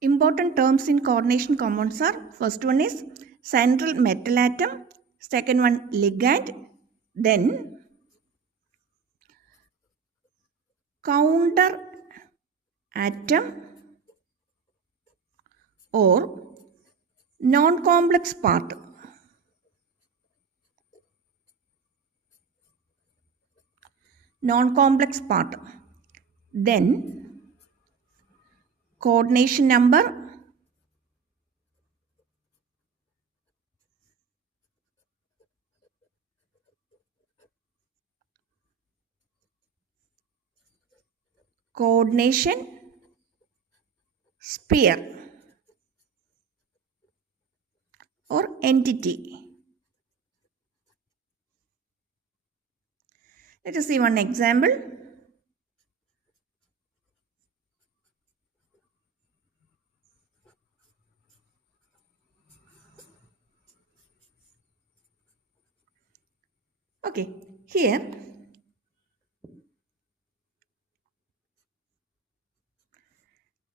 Important terms in coordination compounds are, first one is central metal atom, second one ligand, then counter atom or non-complex part. Non-complex part. Then coordination number, coordination sphere or entity. Let us see one example. Okay, here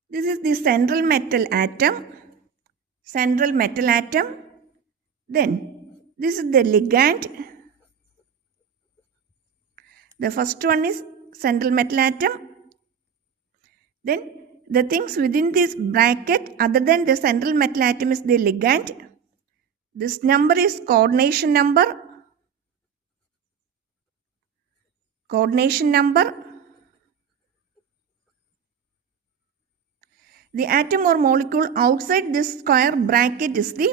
this is the central metal atom. Central metal atom. Then this is the ligand. The first one is central metal atom. Then the things within this bracket other than the central metal atom is the ligand. This number is coordination number. Coordination number. The atom or molecule outside this square bracket is the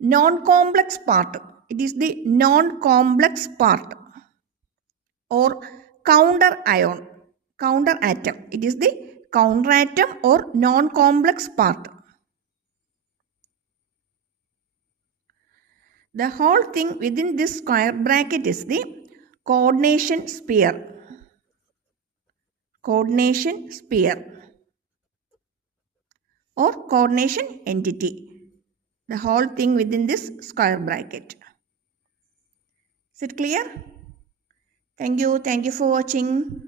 non-complex part. It is the non-complex part or counter ion, counter atom. It is the counter atom or non-complex part. The whole thing within this square bracket is the coordination sphere. Coordination sphere or coordination entity. The whole thing within this square bracket. Is it clear? Thank you for watching.